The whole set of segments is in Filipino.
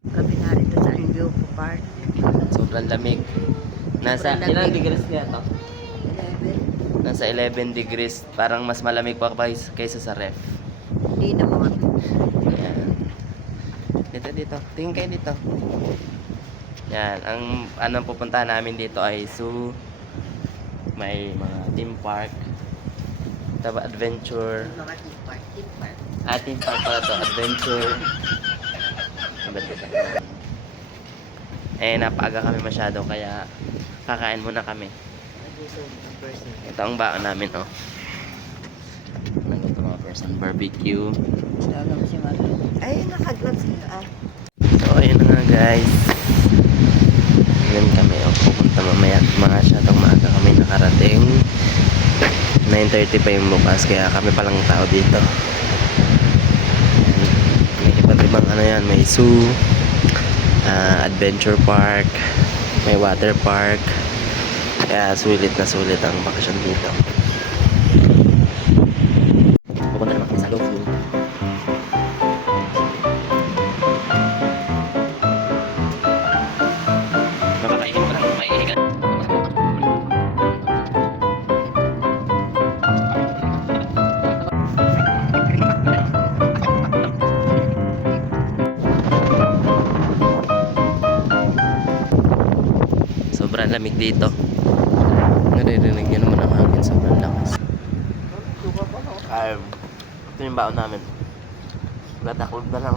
Kami narito sa Indyoko Park. Sobrang lamig. Nasa Sobrang ilang lamig. degrees kaya to? 11. Nasa 11 degrees. Parang mas malamig pa kaysa sa ref. Hindi naman. Yan. Dito. Tingin kayo dito. Yan. Anong pupuntahan namin dito ay zoo. May mga theme park. Taba adventure. Mga theme park. Theme park. Theme park pala to. Adventure. Napaaga kami masyado kaya kakain muna kami. Ito ang baon namin, oh. Nandito mga person. Barbecue. Dagang si Mami. Ay, naka-gloves sila. So, ayun na nga, guys. Ngayon kami, oh. Pupunta mamaya. Masyadong maaga kami nakarating. 9:30 pa yung bukas. Kaya kami palang tao dito. May iba't ibang ano yan. May zoo. Adventure park. May water park. Kaya sulit na sulit ang bakasyon dito. Pupunta naman kami sa Low Food. Makakainin mo lang maihigan. Sobrang lamig dito. Naririnig niyo naman ang hangin, sobrang lakas. Ito yung baon namin. Nataklog na lang.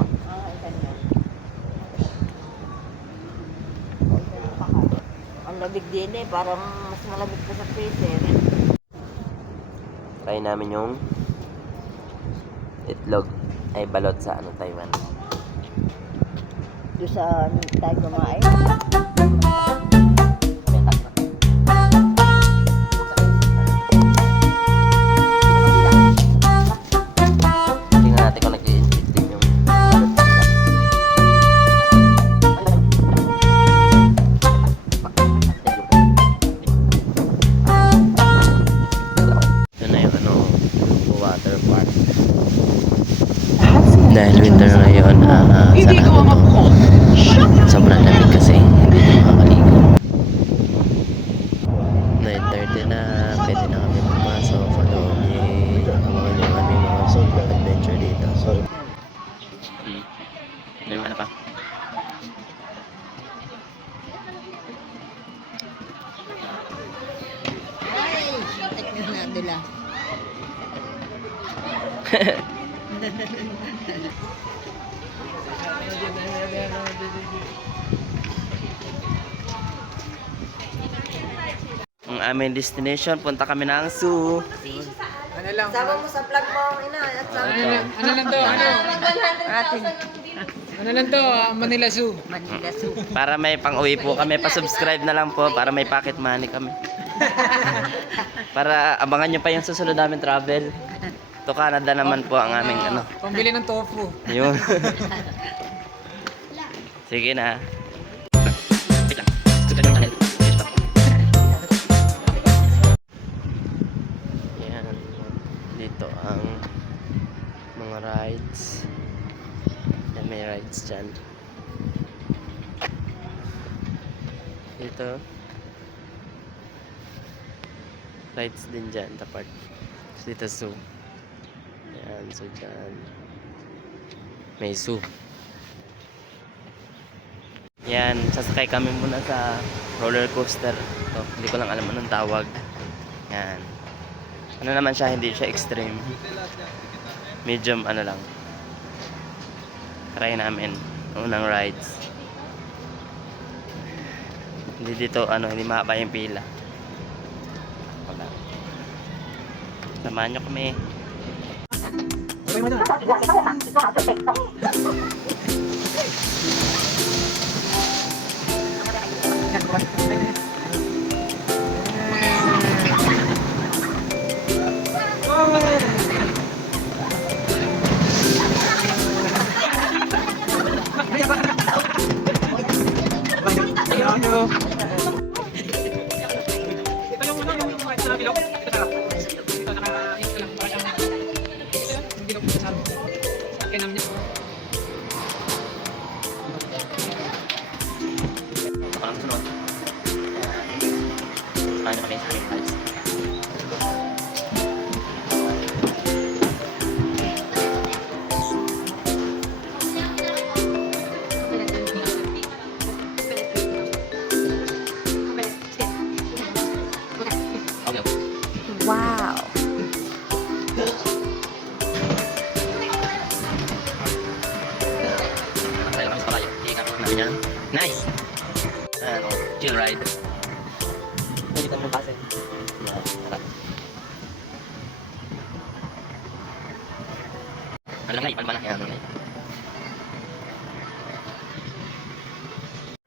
Ang lamig din eh. Parang mas malamig pa sa freezer. Try namin yung itlog ay balot sa Taiwan. Doon sa tayo kumain. Tingnan natin kung nag-i-inflict din yung balot sa ito na yung water park. Dahil winter ngayon, sarado to. Sobrang lamig kasi hindi na makakaligo. 9:30 na, pwede na kami pumasok sa loob. Abangan yung aming mga adventure dito. May mga pa. Ay, tek na nila. Ang aming destination, punta kami ng zoo. Ano lang? Sama mo sa vlog mo, ina. At sama mo. Ano lang to? Ano lang to? Manila Zoo. Manila Zoo. Para may pang-uwi po kami, pa-subscribe na lang po para may pocket money kami. Para abangan nyo pa yung susunod namin travel. To Canada naman po ang aming Pambili ng tofu. Yun. Sige na. Yan. Dito ang mga rides. Yan, may rides dyan. Dito. Rides din dyan, tapat. Dito zoo. Yan, so dyan. May zoo. Yan, sasakay kami muna sa roller coaster. Ito, hindi ko lang alam anong tawag. Yan. Ano naman siya, hindi siya extreme. Medium lang. Try namin. Unang rides. Hindi dito, hindi mahaba yung pila. Wala. Samahan nyo kami. sunod. Ano kami sa aming vibes. Okay. Wow. Tayo kami sa palayo. Iikap namin yan. Nice! Ano, chill ride. Hindi kami ng base. Ano lang palma na yan.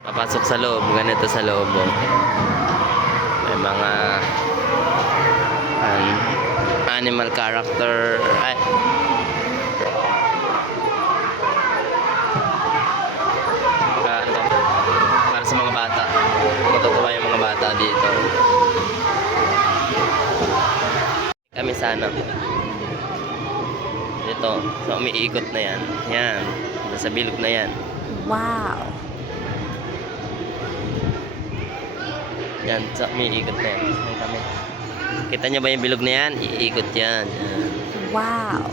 Papasok sa loob, ganito sa loob. Oh. May mga animal character. Ay. Para sa mga bata. Matutuwa yung mga bata dito. Kami sana. Ito, so umiikot na yan. Yan, nasa bilog na yan. Wow. Yan, so umiikot na yan. Yan kami. Kita nyo ba yung bilog na yan? Iikot yan. Yan. Wow.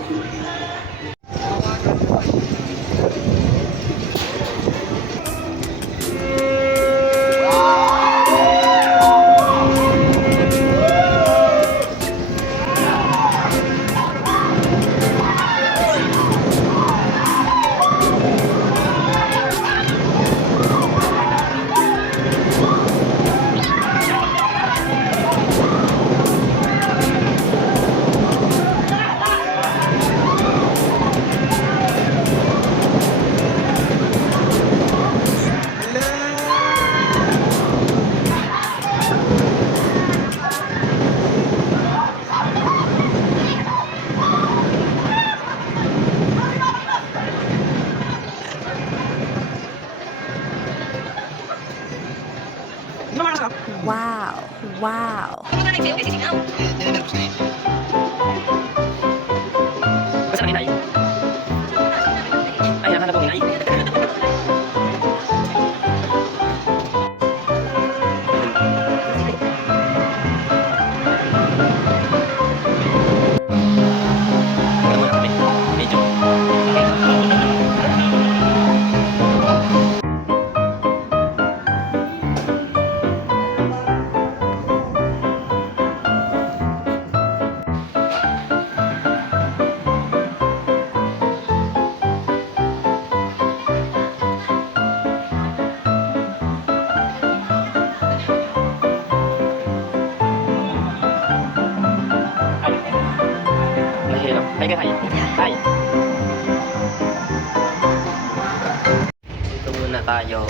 Wow. Wow. Basta ang inay. Ay, ang hanap kong inay. Wala muna kami. Medyo. Mahirap. Hi ka, hi. Hi. Dito muna tayo.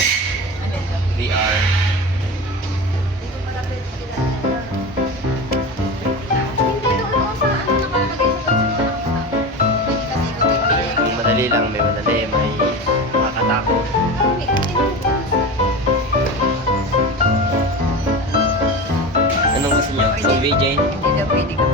VR. May madali lang, may madali, may makakatakot. Anong gusto niyo? So, VJ? Hindi na pwede kami.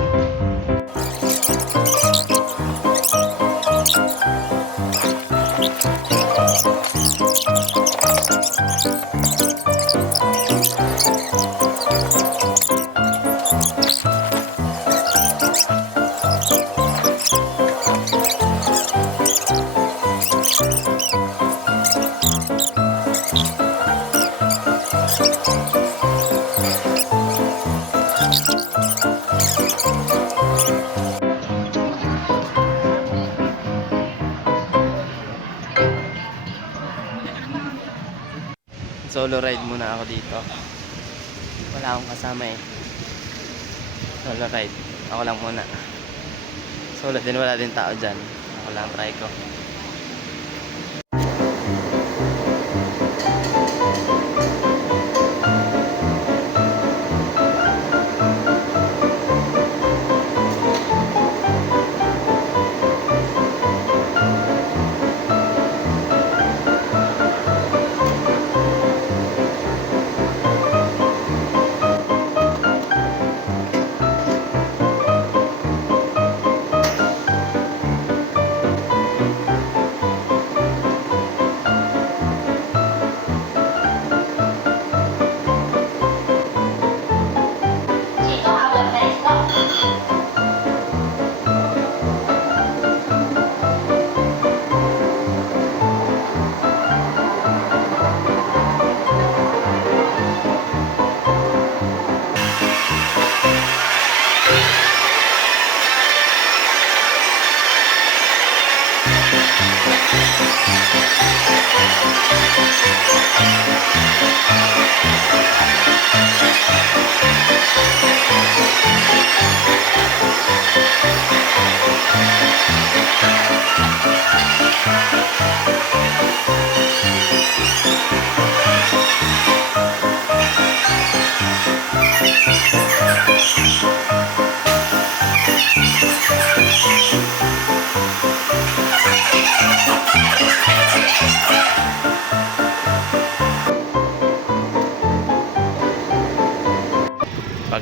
Solo ride muna ako dito. Wala akong kasama eh. Solo ride. Ako lang muna. Solo din, wala din tao dyan. Ako lang, try ko.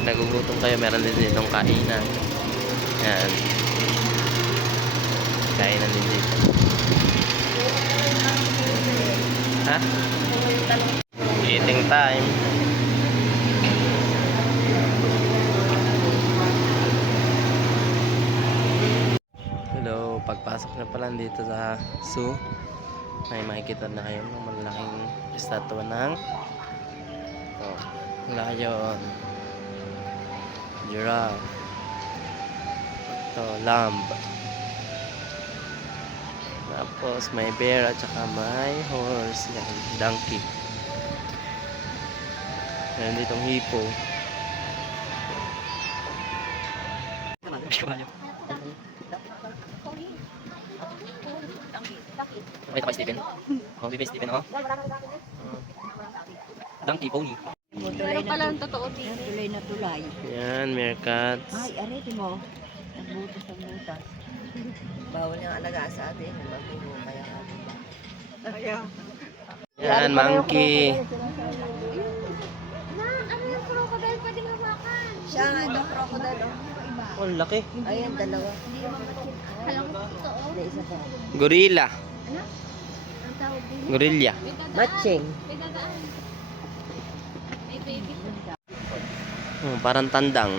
nagugutom kayo, meron din ditong kainan. Yan. Kainan din dito. Ha? Eating time. Hello, pagpasok na pala dito sa zoo, may makikita na kayo ng malaking estatwa ng lion, giraffe, lamb, tapos may bear at saka may horse, yan, donkey, meron ditong hippo. Pakita kay Steven. Oh, Bibi Steven, oh. Donkey, pony. Tulay na totoo din. Tulay na tulay. Yan, meerkats. Ay, arete mo. Nagbutas ng butas. Bawal yung alagaan sa atin. Magulo kaya nga. Yan, monkey. Ano yung crocodile pwede mawakan? Siya nga itong crocodile. Oh, laki. Ayan, dalawa. Alam mo ito, oh. Hindi, isa pa. Gorilla. Ang tawag din. Gorilla. Matching. May dadaan. May baby. Oh, parang tandang.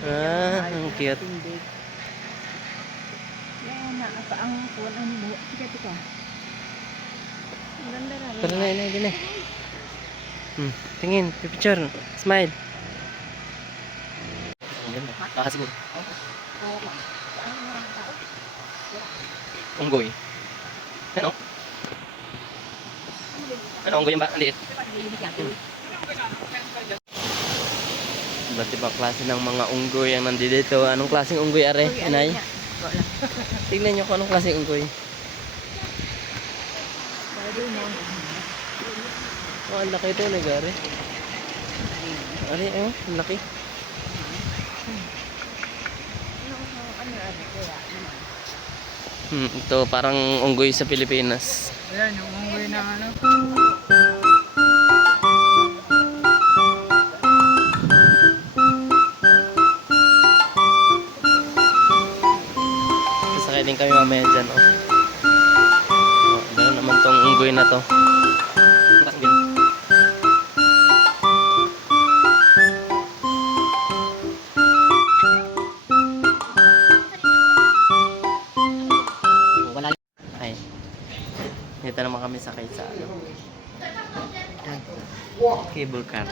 Ang cute. Yan na, ang kuwan ang buho. Tika. Ang ganda na. Tara na, na. Tingin, picture. Smile. Ang ganda. Siguro. Unggoy. Ano? Ano, unggoy yung ba? Ang liit. Iba't ibang klase ng mga unggoy ang nandito. Anong klaseng unggoy, are? Inay? Tingnan nyo kung anong klaseng unggoy. Oh, ang laki ito, nagari. Are, oh, ang laki. Ito parang unggoy sa Pilipinas. Ayan, yung unggoy na ano. Sasakay din kami mamaya dyan, oh. Oh, gano'n naman tong unggoy na to. Bakit yun? Wala. Ay. Dito naman kami sakay sa ano. Cable car.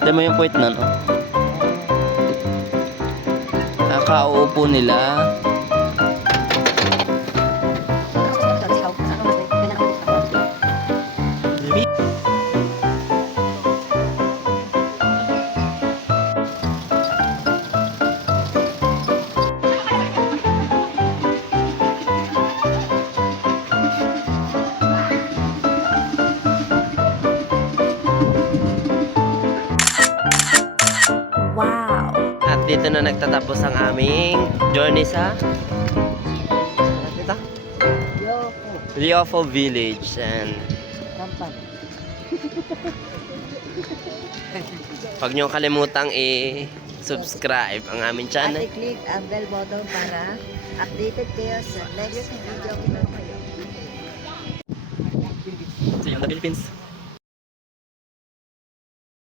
Tignan mo yung puwit nun, oh. Nakauupo nila. At dito na nagtatapos ang aming journey sa Liofo Village, and huwag niyong kalimutang i-subscribe ang aming At channel. i-click ang bell button para updated kayo sa next video. See you in the Philippines.